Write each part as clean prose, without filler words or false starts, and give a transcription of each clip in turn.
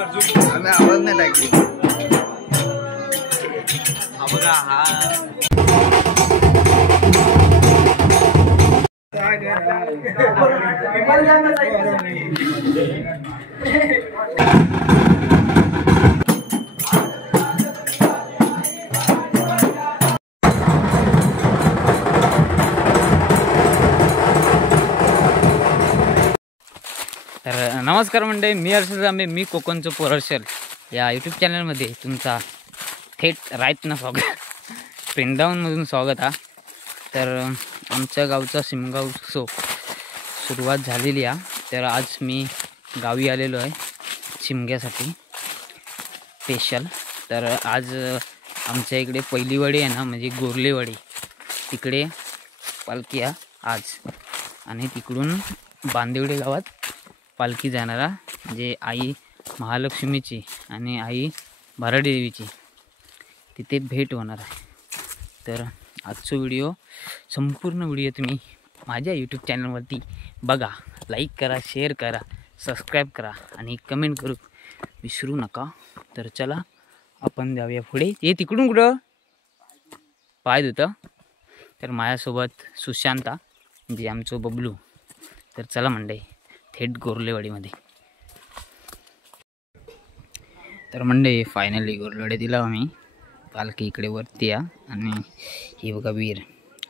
आम्ही आवाज नाही टाकली बघा हा तर नमस्कार मंडळी, मी हर्षल जांभे, मी कोकणचं पोरहर्षल या यूट्यूब चॅनलमध्ये तुमचा थेट राईतनं स्वागत, पेंडाऊनमधून स्वागत हा. तर आमच्या गावचा शिमगा उत्सव सुरुवात झालेली आहे. तर आज मी गावी आलेलो आहे शिमग्यासाठी स्पेशल. तर आज आमच्या इकडे पहिलीवाडी आहे ना, म्हणजे गोरलेवाडी, तिकडे पालखी आहे आज. आणि तिकडून बांदिवडे गावात पालखी जाणारा, म्हणजे आई महालक्ष्मीची आणि आई भराडी देवीची तिथे भेट होणार आहे. तर आजचा व्हिडिओ, संपूर्ण व्हिडिओ तुम्ही माझ्या यूट्यूब चॅनलवरती बघा. लाईक करा, शेअर करा, सबस्क्राईब करा आणि कमेंट करू विसरू नका. तर चला आपण जाऊया पुढे. हे तिकडून कुठं पाय धुतं. तर माझ्यासोबत सुशांता, म्हणजे आमचं बबलू. तर चला मंडळी थेट गोरलेवाडीमध्ये. तर मंडळी फायनली गोरलेवाडी दिला आम्ही. पालखी इकडे वरती आहे. आणि ही बघा विहीर,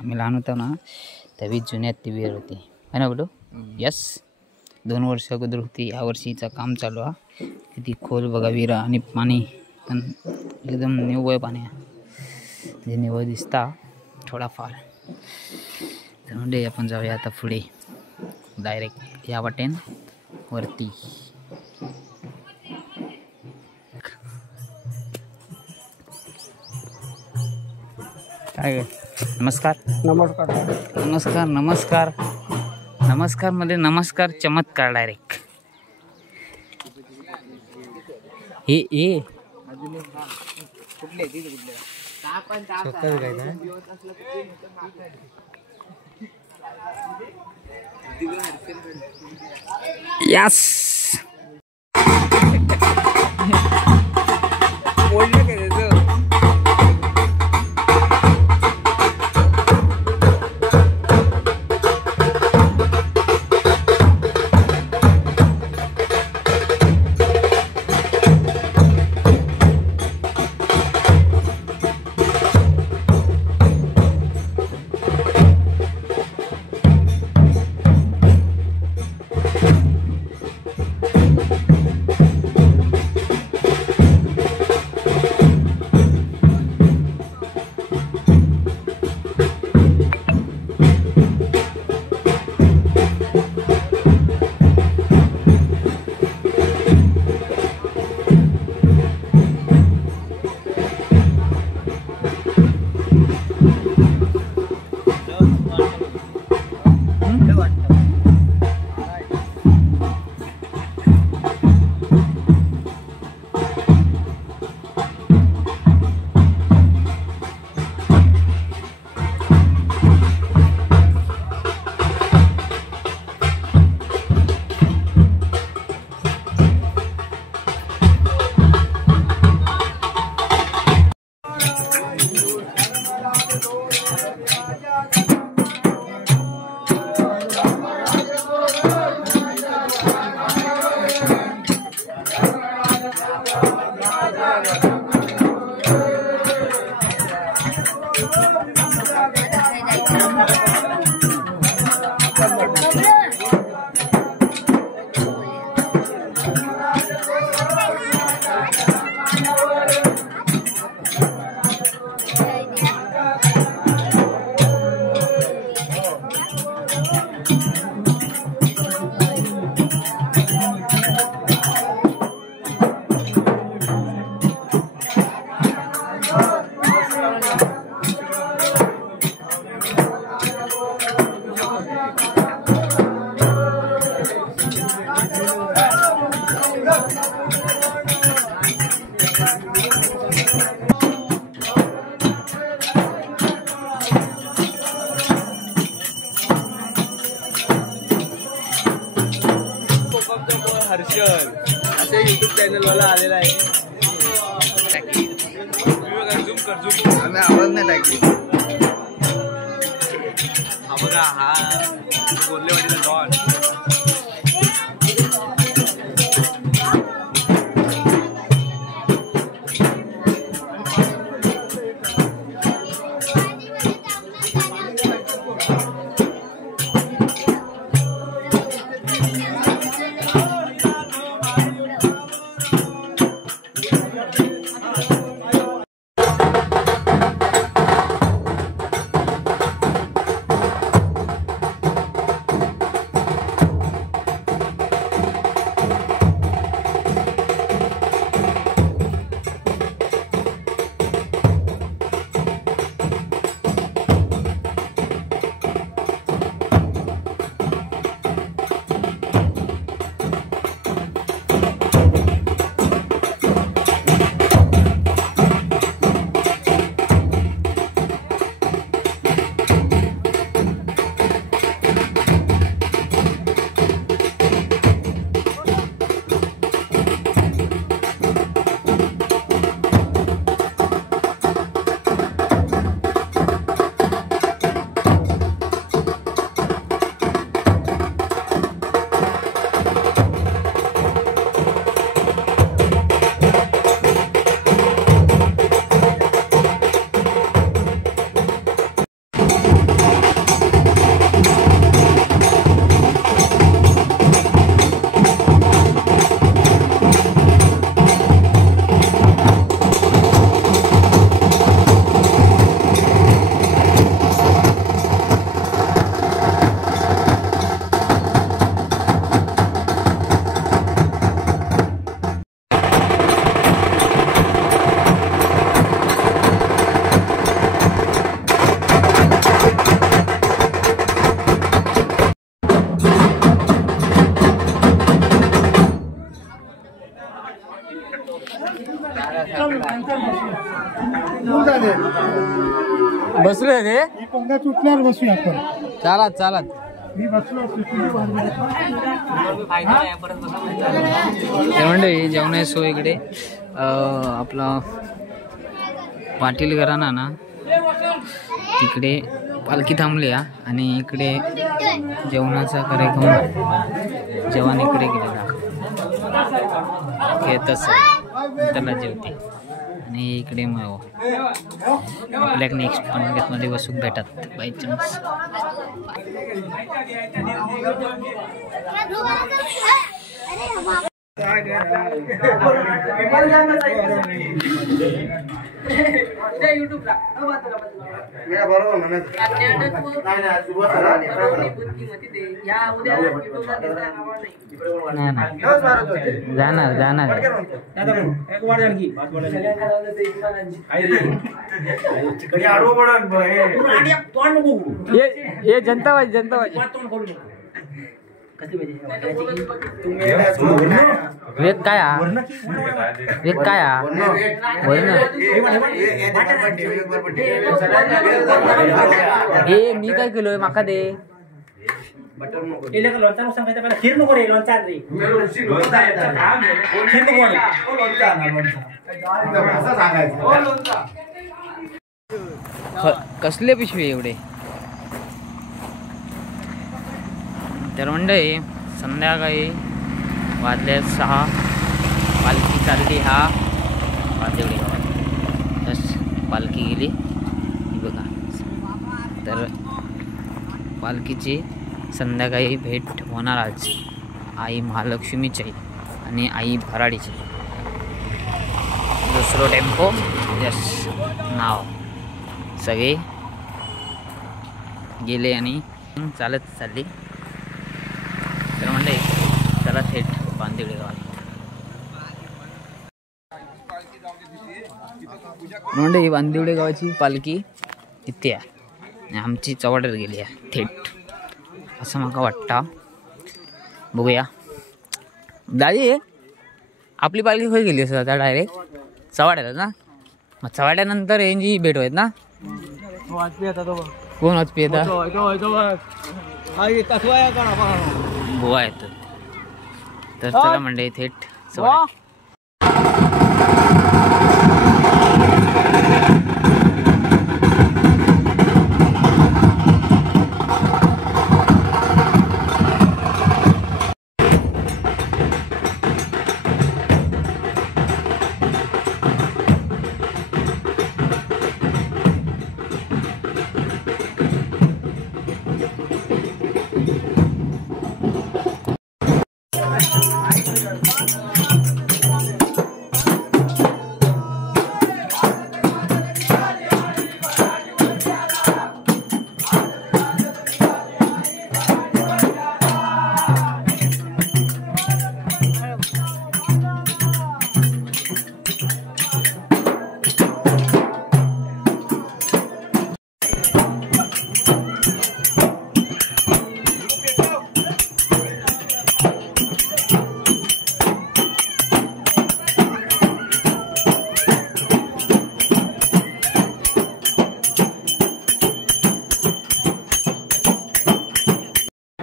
आम्ही लहान होतो ना त्यावेळी जुन्यात ती विहीर होती, है ना बडू? यस, 2 वर्ष अगोदर होती. या वर्षीचं काम चालू आहे. किती खोल बघा विहीर, आणि पाणी पण एकदम निव्वळ पाणी आहे, म्हणजे निव्वळ दिसता थोडाफार. तर म्हणजे आपण जाऊया आता पुढे डायरेक्ट या वाटेन वरती. काय नमस्कार नमस्कार नमस्कार नमस्कार नमस्कार मध्ये नमस्कार, चमत्कार डायरेक्ट. हे ए यस बोललं काय त्याचं. हर्षल माझ्या युट्यूब चॅनल वाला आलेला आहे. झूम कर झूम. आम्ही आवाज नाही टाकली. हा बघा हा बोरलेवाडीचा डॉन. बसलो रे पंगा तुटल्यावर बसूया आपण. चालत चालत मी बसलो मंडळी जेवण सो इकडे आपला पाटील घराणा ना तिकडे पालखी थांबली आणि इकडे जेवणाचा कार्यक्रम जेवण इकडे केलेला घेतच त्याला जेवते आणि इकडे मग आपल्याक नेक्स्ट पंगतमध्ये बसून भेटत बाय चान्स. जाणार जाणार हे जनतावादी जनतावादी वेद काय वेद काय हे मी काय केलोय माका दे कसले पिशवी एवढे. तर मंडळी संध्याकाळी वाजले 6 पालखी चालली हा वादेवडी गावात. बस पालखी गेली बघा. तर पालखीची संध्याकाळी भेट होणार आज आई महालक्ष्मीची आणि आई भराडीची. दुसरं टेम्पो यस नाव सगळे गेले आणि चालत चालली. तर म्हणजे चला थेट बांदिवडे गावात. म्हणजे ही बांदिवडे गावाची पालखी इथे आहे आणि आमची चवाड्यात गेली आहे थेट असं मला वाटतं. बघूया दादी आपली पालखी खय गेली असं आता डायरेक्ट चवाड्यात ना. मग चवाड्यानंतर यांची भेट होत ना. कोण वाचपी येतात बुवा येतात. तर चला म्हणजे थेट सोडा.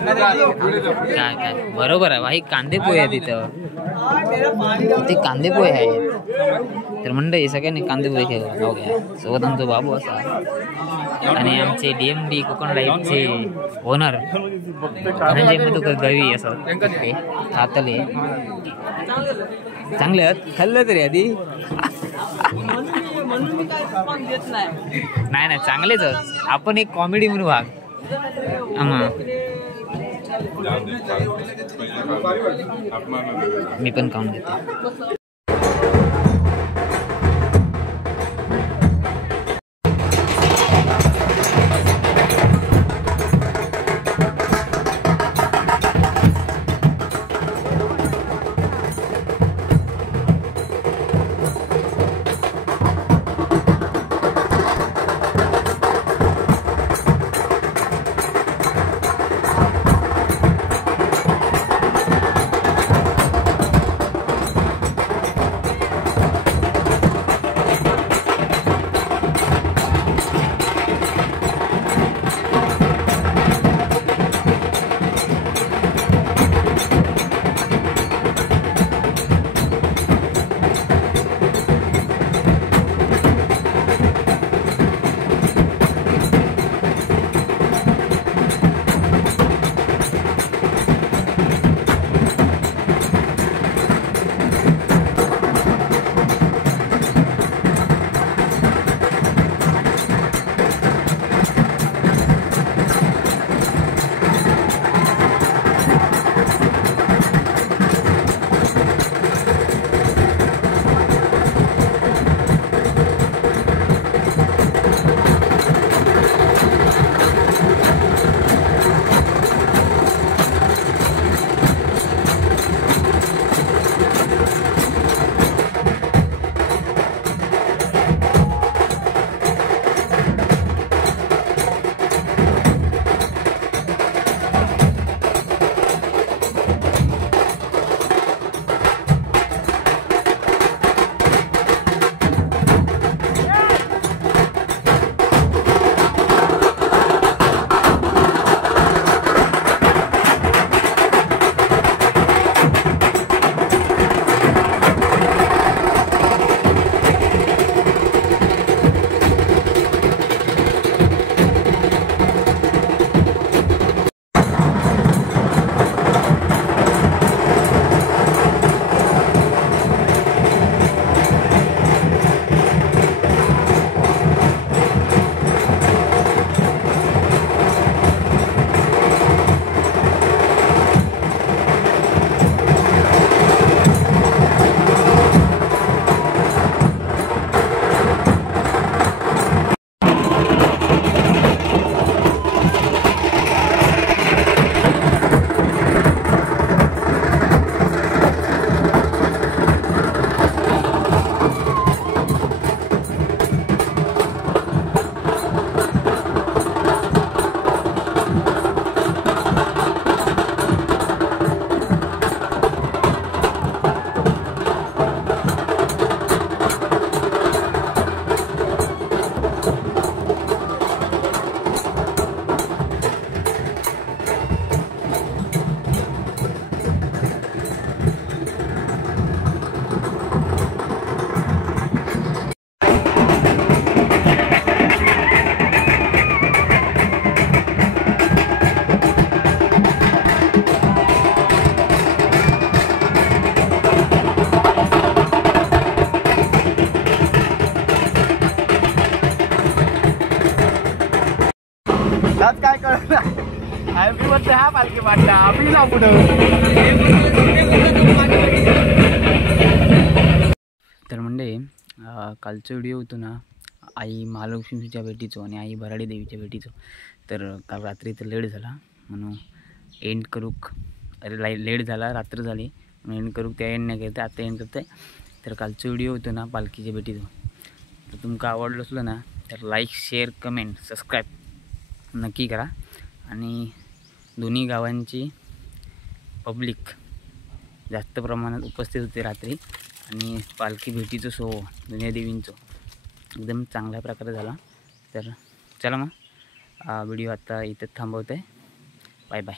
काय काय बरोबर आहे भाई. कांदे पोहे आहेत तिथं. ते कांदे पोहे आहेत. तर म्हणलं हे सगळ्यांनी कांदे पोहे खाऊ घ्या. सोबत आमचा बाबू असा आणि आमचे DMD कोकण लाईफचे ओनर धनंजय मधुकर गवी असं खातले. चांगले आहेत. खाल्लं तरी आधी नाही नाही चांगलेच आपण एक कॉमेडी म्हणून भाग. मी पण खाऊन घेते. आपण जा पुढं. तर म्हणजे कालचा व्हिडिओ होतो ना आई महालक्ष्मीच्या भेटीचो आणि आई भराडी देवीच्या भेटीचो. तर काल रात्री तर लेट झाला म्हणून एंड करूक लेट झाला, रात्र झाली म्हणून एंड करूक त्या एंड नाही करते, आता एंड करते. तर कालचा व्हिडिओ होतो ना पालखीच्या भेटीचो. तर तुमका आवडलं असलं ना तर लाईक, शेअर, कमेंट, सबस्क्राईब नक्की करा. आणि दोन्ही गावांची पब्लिक जास्त प्रमाणात उपस्थित होते रात्री आणि पालखी भेटीचं सोहळा दोन्ही देवींचं एकदम चांगल्या प्रकारे झाला. तर चला मग व्हिडिओ आता इथं थांबवतो आहे. Bye bye.